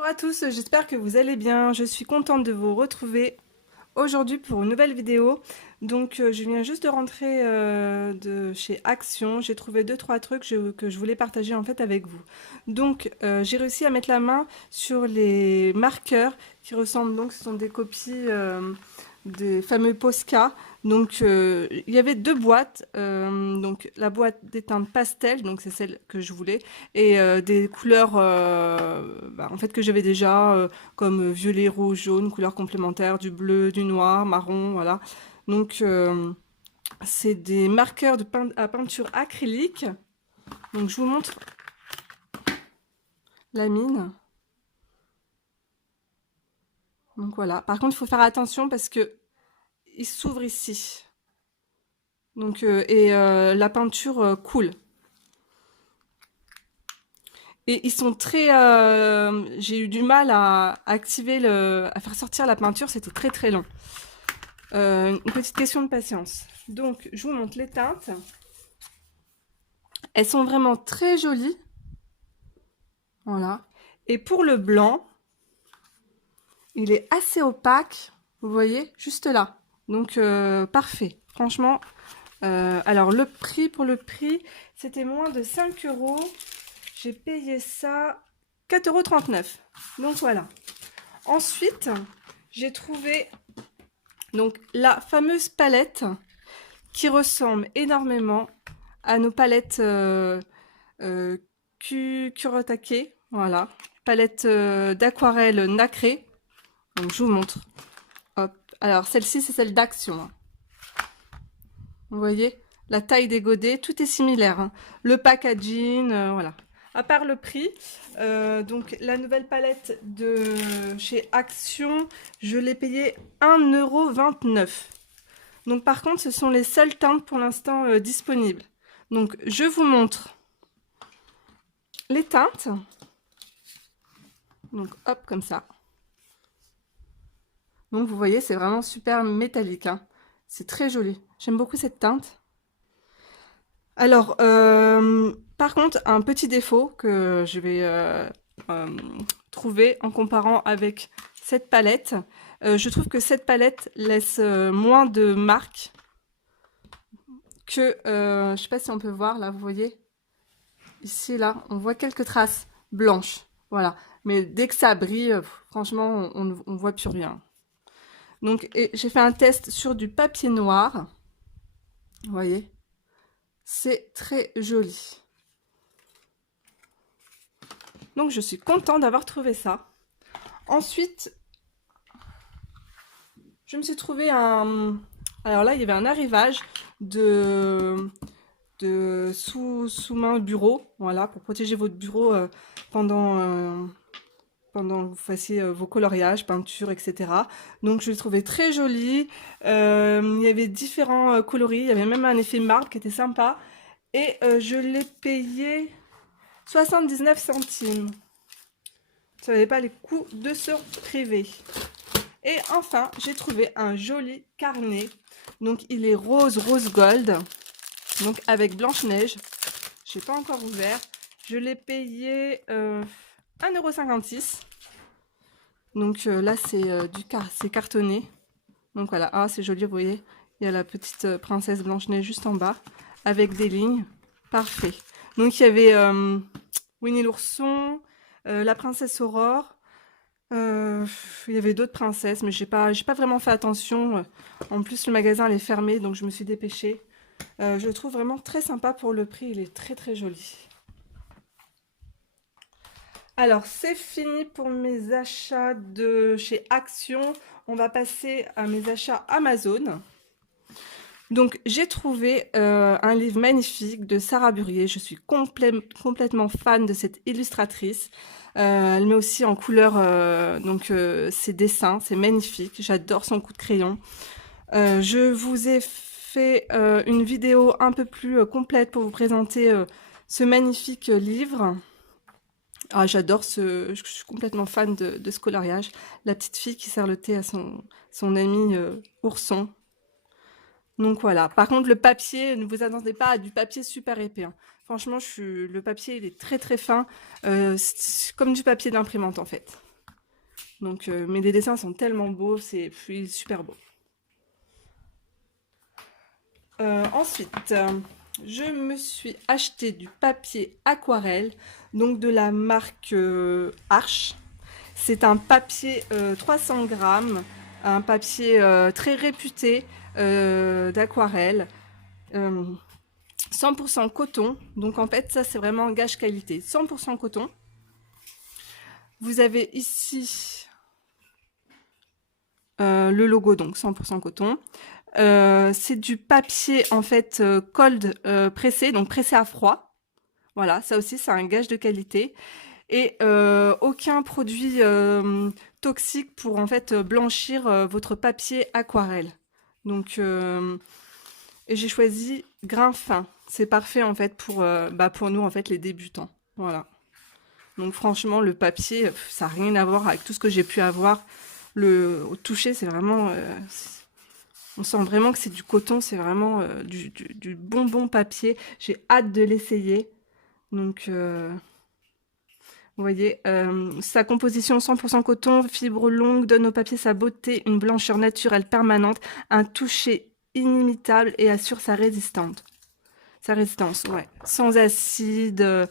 Bonjour à tous, j'espère que vous allez bien. Je suis contente de vous retrouver aujourd'hui pour une nouvelle vidéo. Donc je viens juste de rentrer de chez Action. J'ai trouvé deux trois trucs que je voulais partager en fait avec vous. Donc j'ai réussi à mettre la main sur les marqueurs qui ressemblent, donc ce sont des copies des fameux Posca. Donc il y avait deux boîtes, donc la boîte des teintes pastel, donc c'est celle que je voulais, et des couleurs en fait que j'avais déjà, comme violet, rouge, jaune, couleurs complémentaires, du bleu, du noir, marron, voilà. Donc c'est des marqueurs à peinture acrylique. Donc je vous montre la mine. Donc voilà. Par contre, il faut faire attention parce que il s'ouvre ici. Donc la peinture coule. Et ils sont très. J'ai eu du mal à activer à faire sortir la peinture. C'était très très long. Une petite question de patience. Donc, je vous montre les teintes. Elles sont vraiment très jolies. Voilà. Et pour le blanc, il est assez opaque. Vous voyez, juste là. Donc, parfait. Franchement. Alors, pour le prix, c'était moins de 5 euros. J'ai payé ça 4,39 €. Donc, voilà. Ensuite, j'ai trouvé donc la fameuse palette qui ressemble énormément à nos palettes Kurotake, voilà, palette d'aquarelle nacrée. Donc je vous montre. Hop. Alors celle-ci c'est celle d'Action. Hein. Vous voyez, la taille des godets, tout est similaire. Hein. Le packaging, voilà. À part le prix, donc la nouvelle palette de chez Action, je l'ai payée 1,29 €. Donc par contre, ce sont les seules teintes pour l'instant disponibles. Donc je vous montre les teintes. Donc hop, comme ça. Donc vous voyez, c'est vraiment super métallique. Hein. C'est très joli. J'aime beaucoup cette teinte. Alors, par contre, un petit défaut que je vais trouver en comparant avec cette palette. Je trouve que cette palette laisse moins de marques que, je sais pas si on peut voir là, vous voyez, ici là, on voit quelques traces blanches, voilà. Mais dès que ça brille, franchement, on ne voit plus rien. Donc, j'ai fait un test sur du papier noir, vous voyez, c'est très joli. Donc, je suis contente d'avoir trouvé ça. Ensuite, je me suis trouvé un... Alors là, il y avait un arrivage de sous-main bureau, voilà, pour protéger votre bureau pendant que vous fassiez vos coloriages, peintures, etc. Donc je l'ai trouvé très joli. Il y avait différents coloris, il y avait même un effet marbre qui était sympa. Et je l'ai payé 79 centimes. Ça n'avait pas les coûts de se priver. Et enfin, j'ai trouvé un joli carnet. Donc il est rose gold. Donc avec Blanche-Neige. Je n'ai pas encore ouvert. Je l'ai payé 1,56 €. Donc là, c'est cartonné. Donc voilà, ah, c'est joli, vous voyez. Il y a la petite princesse Blanche-Neige juste en bas, avec des lignes. Parfait. Donc il y avait Winnie l'ourson, la princesse Aurore. Il y avait d'autres princesses, mais j'ai pas vraiment fait attention. En plus, le magasin est fermé, donc je me suis dépêchée. Je le trouve vraiment très sympa pour le prix, il est très très joli. Alors, c'est fini pour mes achats de chez Action. On va passer à mes achats Amazon. Donc, j'ai trouvé un livre magnifique de Sarah Burrier. Je suis complètement fan de cette illustratrice. Elle met aussi en couleur ses dessins. C'est magnifique. J'adore son coup de crayon. Je vous ai fait une vidéo un peu plus complète pour vous présenter ce magnifique livre. Ah, j'adore je suis complètement fan de ce coloriage. La petite fille qui sert le thé à son ami ourson. Donc voilà. Par contre, le papier, ne vous attendez pas à du papier super épais. Hein. Franchement, le papier, il est très très fin. C'est comme du papier d'imprimante en fait. Donc, mais les dessins sont tellement beaux, c'est super beau. Ensuite, je me suis acheté du papier aquarelle, donc de la marque Arche. C'est un papier 300 grammes, un papier très réputé d'aquarelle, 100% coton. Donc en fait, ça c'est vraiment un gage qualité. 100% coton. Vous avez ici le logo, donc 100% coton. C'est du papier en fait cold pressé, donc pressé à froid. Voilà, ça aussi c'est un gage de qualité. Et aucun produit toxique pour en fait blanchir votre papier aquarelle. Donc et j'ai choisi grain fin. C'est parfait en fait pour nous en fait les débutants. Voilà. Donc franchement le papier ça n'a rien à voir avec tout ce que j'ai pu avoir. Au toucher c'est vraiment on sent vraiment que c'est du coton, c'est vraiment du bon papier. J'ai hâte de l'essayer. Donc vous voyez, sa composition 100% coton, fibre longue, donne au papier sa beauté, une blancheur naturelle permanente, un toucher inimitable et assure sa résistance. Sa résistance, ouais. Sans acide,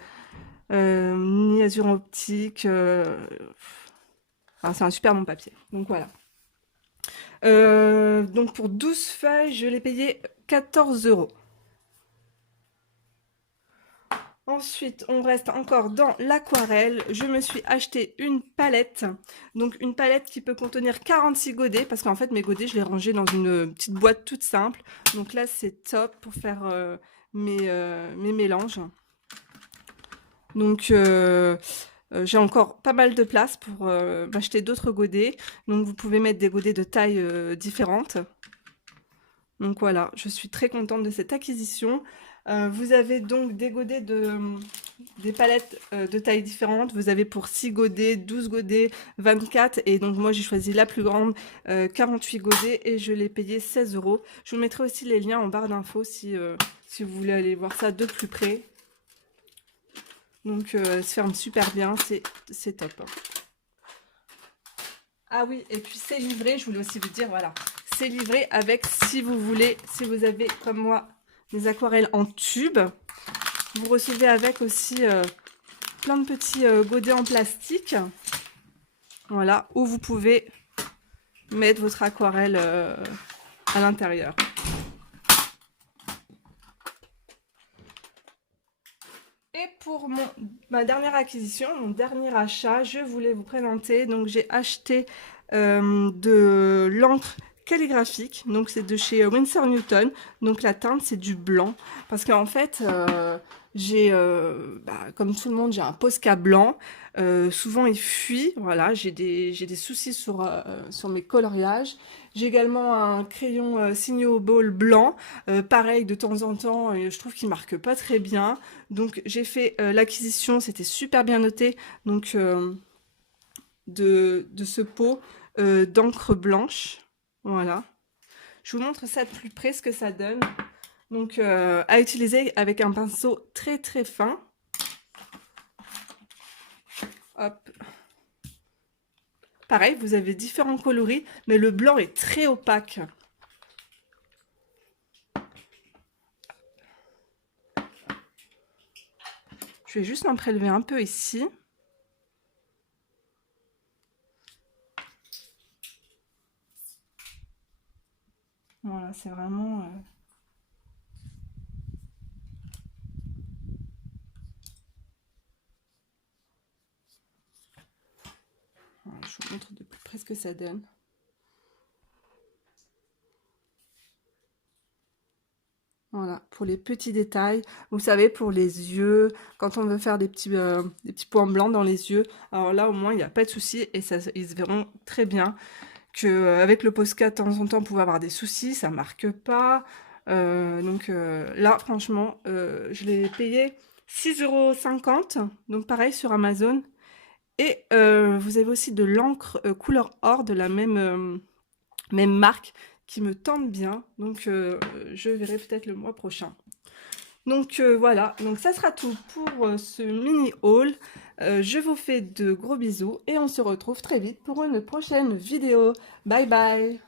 ni azur optique. Enfin, c'est un super bon papier. Donc voilà. Donc pour 12 feuilles, je l'ai payé 14 €. Ensuite, on reste encore dans l'aquarelle. Je me suis acheté une palette. Donc une palette qui peut contenir 46 godets. Parce qu'en fait, mes godets, je les rangeais dans une petite boîte toute simple. Donc là, c'est top pour faire mes mélanges. Donc j'ai encore pas mal de place pour m'acheter d'autres godets. Donc vous pouvez mettre des godets de taille différentes. Donc voilà, je suis très contente de cette acquisition. Vous avez donc des godets des palettes de tailles différentes. Vous avez pour 6 godets, 12 godets, 24. Et donc moi j'ai choisi la plus grande, 48 godets et je l'ai payé 16 €. Je vous mettrai aussi les liens en barre d'infos si vous voulez aller voir ça de plus près. Donc elle se ferme super bien, c'est top. Ah oui, et puis c'est livré, je voulais aussi vous dire, voilà. C'est livré avec, si vous voulez, si vous avez comme moi des aquarelles en tube, vous recevez avec aussi plein de petits godets en plastique. Voilà, où vous pouvez mettre votre aquarelle à l'intérieur. Et pour ma dernière acquisition, mon dernier achat, je voulais vous présenter. Donc j'ai acheté de l'encre calligraphique. Donc c'est de chez Winsor Newton. Donc la teinte c'est du blanc. Parce qu'en fait, j'ai, comme tout le monde, j'ai un Posca blanc. Souvent il fuit. Voilà, j'ai des soucis sur mes coloriages. J'ai également un crayon Signo Ball blanc. Pareil, de temps en temps, je trouve qu'il marque pas très bien. Donc j'ai fait l'acquisition, c'était super bien noté. Donc de ce pot d'encre blanche. Voilà. Je vous montre ça de plus près, ce que ça donne. Donc à utiliser avec un pinceau très très fin. Hop. Pareil, vous avez différents coloris, mais le blanc est très opaque. Je vais juste en prélever un peu ici. Voilà, c'est vraiment... Voilà, je vous montre de plus près ce que ça donne. Voilà, pour les petits détails. Vous savez, pour les yeux, quand on veut faire des petits points blancs dans les yeux, alors là, au moins, il n'y a pas de souci et ils se verront très bien. Avec le Posca, de temps en temps, on pouvait avoir des soucis, ça marque pas. Donc là, franchement, je l'ai payé 6,50 €. Donc pareil sur Amazon. Et vous avez aussi de l'encre couleur or de la même marque qui me tente bien. Donc je verrai peut-être le mois prochain. Donc voilà, donc ça sera tout pour ce mini haul. Je vous fais de gros bisous et on se retrouve très vite pour une prochaine vidéo. Bye bye!